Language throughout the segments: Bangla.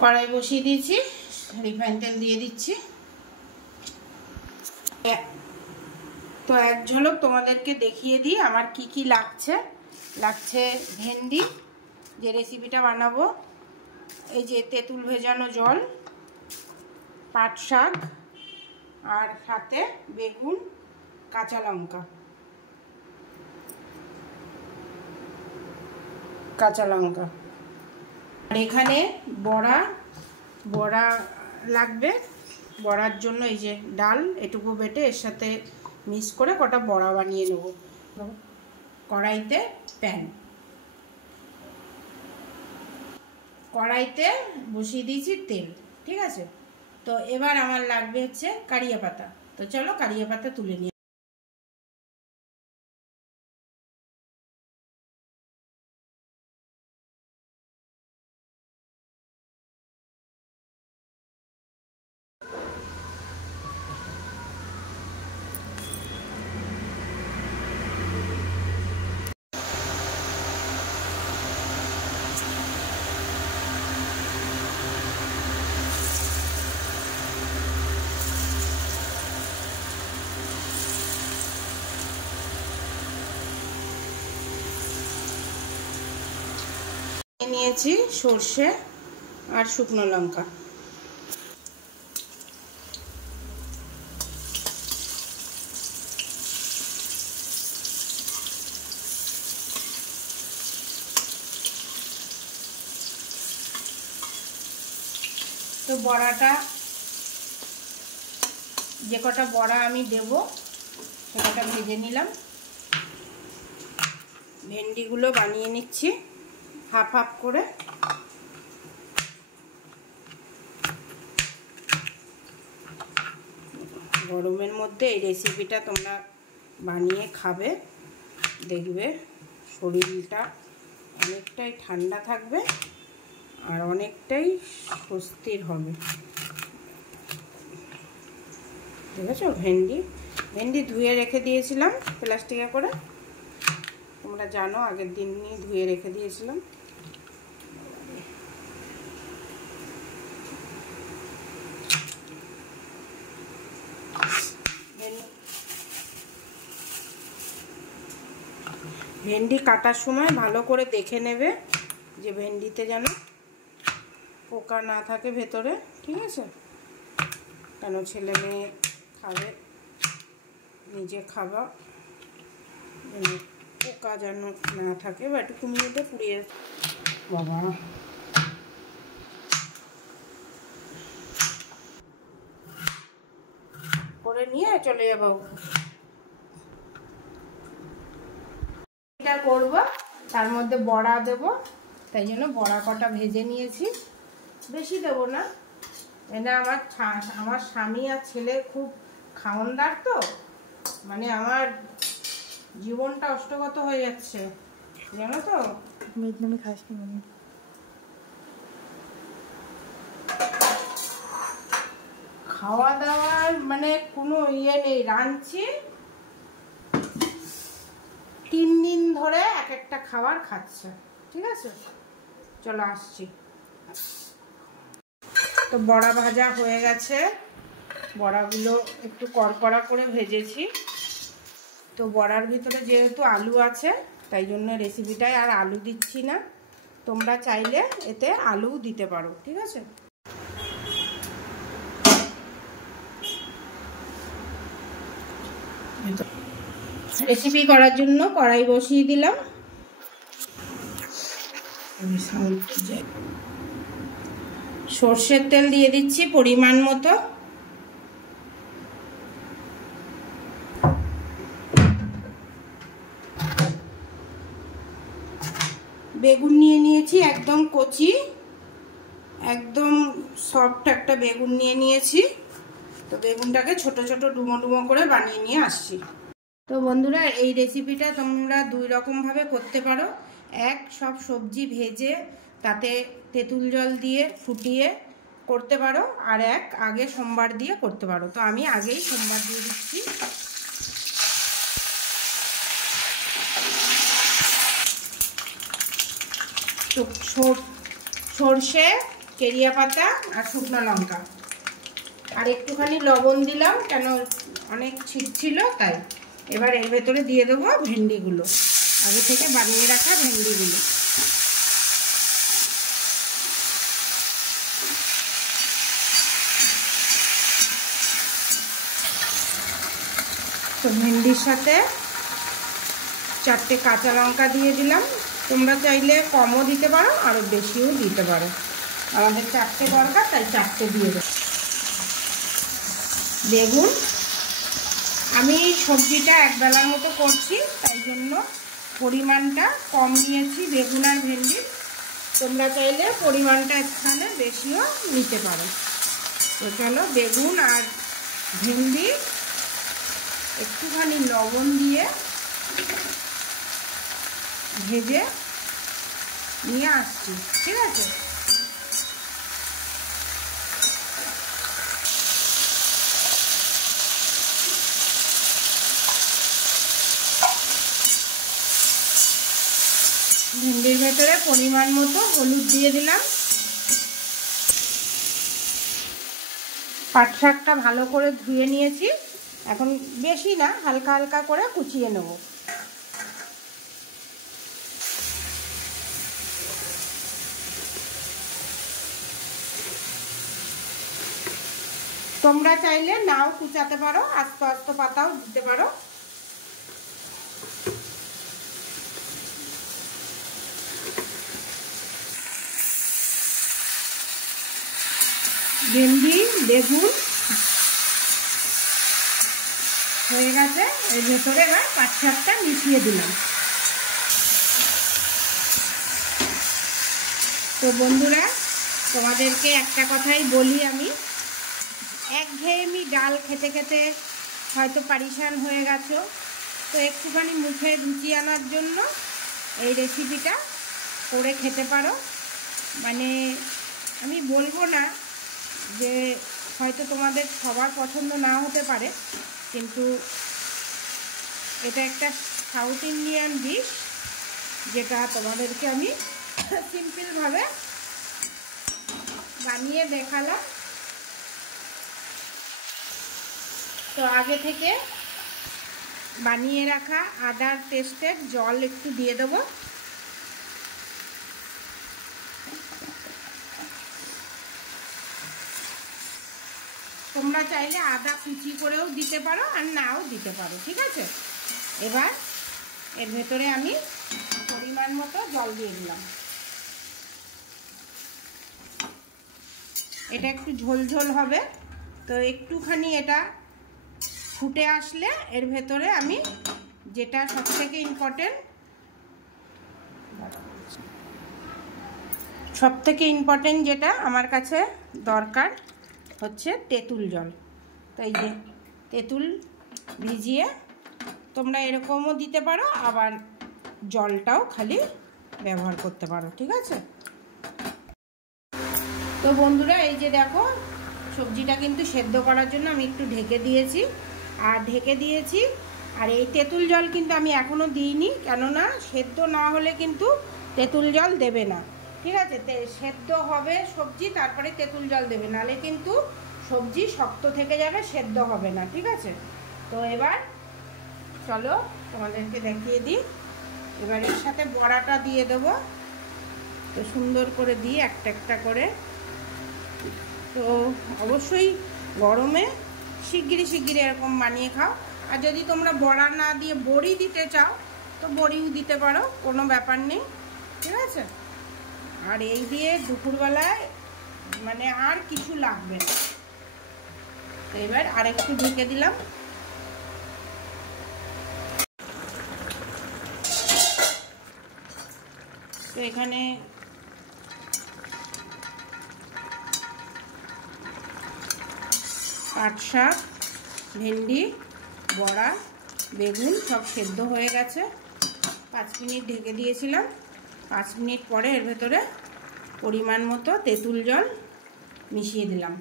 কড়াই বসিয়ে দিয়েছি, রিফাইন তেল দিয়ে দিচ্ছি। তো এক ঝলক তোমাদেরকে দেখিয়ে দিই আমার কি কি লাগছে ভেন্ডি যে রেসিপিটা বানাবো, এই যে তেঁতুল ভেজানো জল, পাট শাক, আর সাথে বেগুন, কাঁচা লঙ্কা আর এখানে বড়া লাগবে। বড়ার জন্য এই যে ডাল এটুকু বেটে এর সাথে মিক্স করে কটা বড়া বানিয়ে নেব। কড়াইতে বসিয়ে দিয়েছি তেল, ঠিক আছে। তো এবার আমার লাগবে হচ্ছে কারিয়া পাতা। তো চলো কারিয়া পাতা তুলে নিই। নিয়েছি সর্ষে আর শুকনো লঙ্কা। তো বড়াটা যে কটা বড়া আমি দেব সে কটা ভেজে নিলাম। ভেন্ডিগুলো বানিয়ে নিচ্ছি হাফ হাফ করে। গরমের মধ্যে এই রেসিপিটা তোমরা বানিয়ে খাবে, দেখবে শরীরটা অনেকটাই ঠান্ডা থাকবে আর অনেকটাই স্বস্তির হবে। দেখেছো ভেন্ডি ধুয়ে রেখে দিয়েছিলাম প্লাস্টিকে করে, তোমরা জানো আগের দিনই ধুয়ে রেখে দিয়েছিলাম। ভেন্ডি কাটার সময় ভালো করে দেখে নেবে যে ভেন্ডিতে যেন পোকা না থাকে ভেতরে, ঠিক আছে। কেন ছেলে মেয়ে খাবে, নিজে খাবা, পোকা যেন না থাকে বা একটু কুমিয়ে পুড়িয়ে বাবা। করে নিয়ে চলে যাবো। এটা করবো, তার মধ্যে বড়া দেব, তাই জন্য বড়া কটা ভেজে নিয়েছি, বেশি দেব না। এটা আমার স্বামী আর ছেলে খুব খাওয়ানদার, তো মানে আমার জীবনটা অষ্টগত হয়ে যাচ্ছে, জানো তো। ভিয়েতনামি খাস নি মানে খাওয়া দাওয়ার মানে কোনো ইয়ে নেই, রাঁধছি 3 দিন ধরে এক একটা খাবার খাচ্ছে, ঠিক আছে। চলো আসছি। তো বড়া ভাজা হয়ে গেছে, বড়াগুলো একটু কড়কড়া করে ভেজেছি। তো বড়ার ভিতরে যেহেতু আলু আছে তাই জন্য রেসিপিটায় আর আলু দিচ্ছি না, তোমরা চাইলে এতে আলু দিতে পারো, ঠিক আছে। রেসিপি করার জন্য কড়াই বসিয়ে দিলাম। সর্ষের তেল দিয়ে দিচ্ছি পরিমাণ মতো। বেগুন নিয়ে নিয়েছি একদম কচি, একদম সফট একটা বেগুন নিয়ে নিয়েছি। তো বেগুনটাকে ছোট ছোট ডুমো ডুমো করে বানিয়ে নিয়ে আসছি। তো বন্ধুরা এই রেসিপিটা তোমরা 2 রকম ভাবে করতে পারো। এক, সব সবজি ভেজে তাতে তেঁতুল জল দিয়ে ফুটিয়ে করতে পারো, আর এক আগে সোমবার দিয়ে করতে পারো। তো আমি আগেই সোমবার দিয়ে দিচ্ছি। তো সর্ষে কেরিয়া পাতা আর শুকনো লঙ্কা, আর একটুখানি লবণ দিলাম, কেন অনেক ছিট ছিল তাই। এবার এর ভেতরে দিয়ে দেবো ভেন্ডিগুলো, আগে থেকে বানিয়ে রাখা ভেন্ডিগুলো। তো ভেন্ডির সাথে 4টে কাঁচা লঙ্কা দিয়ে দিলাম, তোমরা চাইলে কমও দিতে পারো আরও বেশিও দিতে পারো, আমাদের 4টে দরকার তাই 4টে দিয়ে দেবো। বেগুন, আমি সবজিটা একবেলার মতো করছি তাই জন্য পরিমাণটা কম নিয়েছি বেগুন আর ভেন্ডি, তোমরা চাইলে পরিমাণটা এখানে বেশিও নিতে পারো। তো চলো বেগুন আর ভেন্ডি একটুখানি লবণ দিয়ে ভেজে নিয়ে আসছি, ঠিক আছে। ভেন্ডির ভেতরে পরিমাণ মতো হলুদ দিয়ে দিলাম। পাট শাকটা ভালো করে ধুয়ে নিয়েছি, এখন বেশি না, হালকা হালকা করে কুচিয়ে নেব। তোমরা চাইলে নাও কুচাতে পারো, আস্ত আস্ত পাতাও দিতে পারো। ভেন্ডি বেগুন হয়ে গেছে, এর ভেতরে এবার পাট শাকটা মিশিয়ে দিলাম। তো বন্ধুরা, তোমাদেরকে একটা কথাই বলি, আমি একঘেয়েমি ডাল খেতে খেতে হয়তো পারিশান হয়ে গেছো, তো একটুখানি মুখে রুচি আনার জন্য এই রেসিপিটা করে খেতে পারো। মানে আমি বলবো না যে হয়তো তোমাদের সবার পছন্দ না হতে পারে, কিন্তু এটা একটা সাউথ ইন্ডিয়ান ডিশ, যেটা তোমাদেরকে আমি সিম্পলভাবে বানিয়ে দেখালাম। তো আগে থেকে বানিয়ে রাখা আদার পেস্টের জল একটু দিয়ে দেবো। তোমরা চাইলে আদা কুচি করেও দিতে পারো আর নাও দিতে পারো, ঠিক আছে। এবার এর ভেতরে আমি পরিমাণ মতো জল দিয়ে দিলাম। এটা একটু ঝোল ঝোল হবে, তো একটুখানি এটা ফুটে আসলে এর ভেতরে আমি যেটা সবথেকে ইম্পর্টেন্ট যেটা আমার কাছে দরকার হচ্ছে তেঁতুল জল। তো এই যে তেঁতুল ভিজিয়ে তোমরা এরকমও দিতে পারো, আবার জলটাও খালি ব্যবহার করতে পারো, ঠিক আছে। তো বন্ধুরা, এই যে দেখো সবজিটা কিন্তু সেদ্ধ করার জন্য আমি একটু ঢেকে দিয়েছি, আর এই তেঁতুল জল কিন্তু আমি এখনও দিইনি, কেননা সেদ্ধ না হলে কিন্তু তেঁতুল জল দেবে না, ঠিক আছে। সেদ্ধ হবে সবজি, তারপরে তেঁতুল জল দেবে, নাহলে কিন্তু সবজি শক্ত থেকে যাবে, সেদ্ধ হবে না, ঠিক আছে। তো এবার চলো তোমাদেরকে দেখিয়ে দিই। এবার এর সাথে বড়াটা দিয়ে দেবো, তো সুন্দর করে দিই একটা একটা করে। তো অবশ্যই গরমে শিগগিরি এরকম বানিয়ে খাও, আর যদি তোমরা বড়া না দিয়ে বড়ি দিতে চাও তো বড়িও দিতে পারো, কোনো ব্যাপার নেই, ঠিক আছে। আর এই দিয়ে দুপুরবেলায় মানে আর কিছু লাগবে না। তো এবার আরেকটু ঢেকে দিলাম। তো এখানে পাট শাক, ভেন্ডি, বড়া, বেগুন সব সেদ্ধ হয়ে গেছে। 5 মিনিট ঢেকে দিয়েছিলাম। 5 মিনিট পরে এর ভেতরে পরিমাণ মতো তেঁতুল জল মিশিয়ে দিলাম।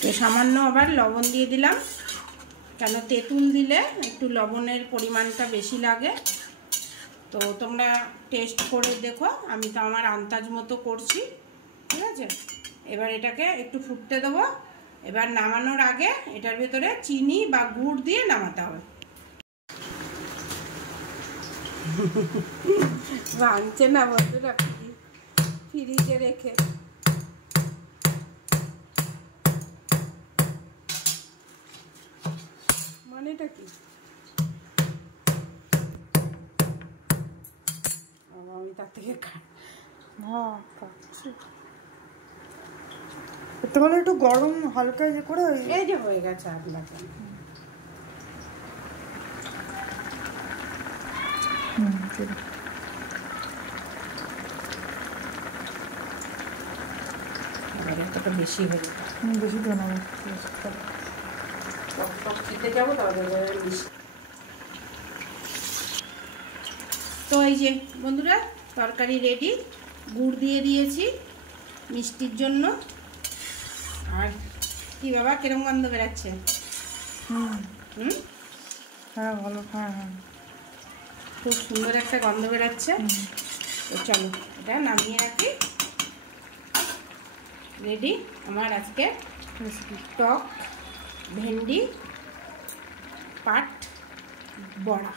তো সামান্য আবার লবণ দিয়ে দিলাম, কেন তেঁতুল দিলে একটু লবণের পরিমাণটা বেশি লাগে। তো তোমরা টেস্ট করে দেখো, আমি তো আমার আন্দাজ মতো করছি, ঠিক আছে। এবার এটাকে একটু ফুটতে দেবো। এবার নামানোর আগে এটার ভেতরে চিনি বা গুড় দিয়ে নামাতে হবে। ভাঙছে না বন্ধুরা, ফ্রিজে রেখে। মানেটা কি? আমি তার থেকে তাহলে একটু গরম হালকা ইয়ে করে এই যে হয়ে গেছে আপনাকে। এতটা বেশি হয়ে গেছে, বেশি তো না, খেতে যাবো তাহলে। তো এই যে বন্ধুরা তরকারি রেডি, গুড় দিয়ে দিয়েছি মিষ্টির জন্য। আর কি বাবা, কিরম গন্ধ বেরাচ্ছে? হ্যাঁ ভালো, হ্যাঁ হ্যাঁ খুব সুন্দর একটা গন্ধ বেরাচ্ছে। তো চলো এটা নামিয়ে রাখি। রেডি আমার আজকে টক ভেন্ডি পাট বড়া।